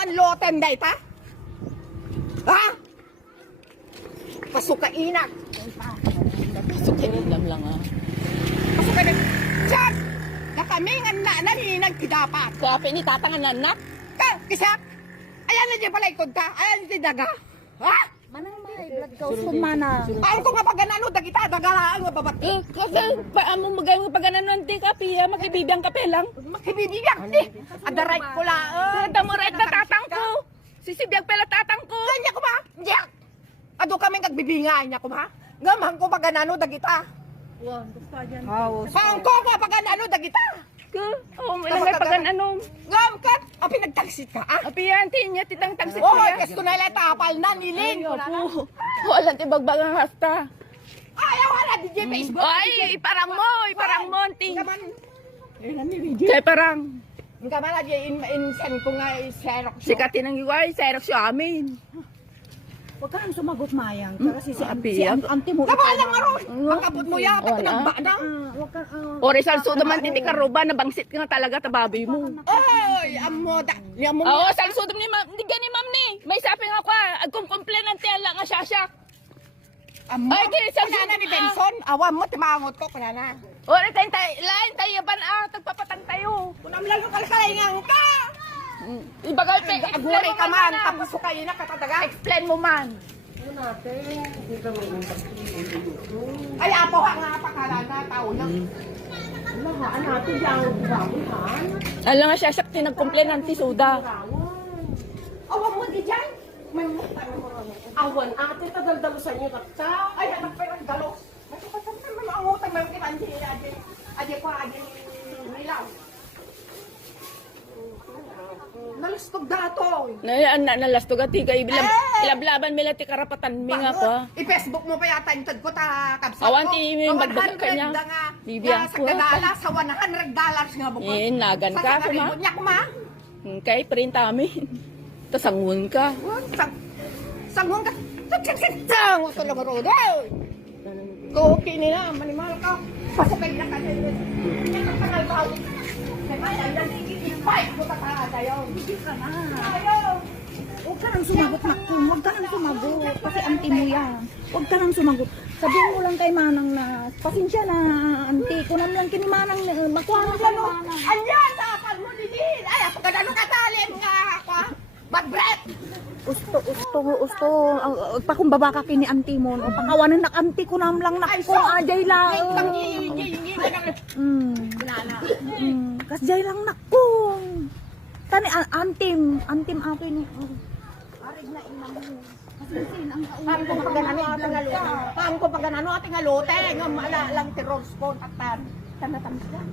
ang loten da ita? Ha? Pasukainak. Pasukin lang ah. Pasukainak. Diyan! Na kami nga naninag kidapat. Kaya ni tatangan anak. Kisak! Ayan na dyan pala ikod ka. Ayan na dyan daga. Ha? Manang may blood ka usod mana. Alam ko nga pagganano dagita. Dagaraan nga babat. Kasi paamo magay mo pag ano ti kape ha, makibibiyang kape lang. Makibibigyan. Adaray ko lang. Damo right na tatang ko. Sisibiyag pala tatang ko. Kanya ko ba? Diyak! Ado kami nagbibingay niya ko ba? Gamang ko pagganano dagita. Paang ko nga pagganano dagita. Ilangay pag ano. Ngam ka! O pinagtagsit ka, ah? Apiyan, tinya, titang tagsit Oh, ko ya. kas ko na lang tapal na, nilin. Walang tibagbagang hasta. Ayaw, wala, DJ Facebook. Ay, iparang mo, ting. Kaman. Kaya parang, Kaman na, in-send ko nga, i-share ko. sikatin ang iway, serok siya amin. Huwag ka nang sumagot, Mayang. Kasi si Apiyak. auntie mo. Kaman lang aron. Ang kapot mo ya, pag pinagba na. Huwag ka, O Rizal, so naman titi karuba, nabangsit ka nga talaga tababi mo. Oy, amo, amo. Oo, sal sudom ni ma'am, hindi gani ma'am ni. May sabi nga ko, agkong complain ang tiyala nga siya siya. Amo. Ay, kaya sa Kunana ni Benson, awan mo, timangot ko, kunana. O, lain tayo ban tagpapatang tayo. Kunam lang yung kalkalingan ka. Ibagay pe, Aguri ka man, tapos ko kayo na katadaga. explain mo man. Ay, apo ka nga, pakalana, tao na. Lahaan natin yung bawihan. Alam nga siya, siya nag-complain ng tisuda. Awan mo di dyan. May mutang mo. Awan, ate, tadaldalo sa inyo kapta. Ay, anak pa yung dalos. May kapatang may mga utang, may mga adi pa, adi nilaw. Nalustog dato. Nalastog ati ka, ilablaban mila ti karapatan mi nga pa. I-Facebook mo pa yata yung tagko ta kapsa ko. Awan ti yung bagbaga ka niya. Bibiyang Sa ko. kadala, sa $100 nga bukod. Nagan ka, Sa kuma. niya kuma. Kay print amin. Tasangun ka. Sangon ka. Sang! Ito lang rodo. Kuki nila, manimal ka. Pasapay na ka din. Yan ang pangal ba? Kaya yan, i-fight mo ka tayo. Hindi ka na. Ayaw. Huwag ka nang sumagot, Makun. Huwag ka nang sumagot. Kasi auntie mo yan. Huwag ka nang sumagot. Sabihin mo lang kay Manang na, pasensya na, auntie ko naman lang kini Manang, makuha na kay Manang. Anyan, takal mo din. Ay, pagkadano katalin nga ako. Mag-breath. Usto. Pakumbaba ka kini auntie mo. O pakawanan na auntie ko naman lang nakiko. Ajay lang. Kasjay lang nakko. Tani, antim akin. Arig na imang mo. Kasi ang Pang ko pagganano ating alote. Pang ko pagganano ating alote. Nga lang ti Rose ko. Tatan. Tanatamis lang.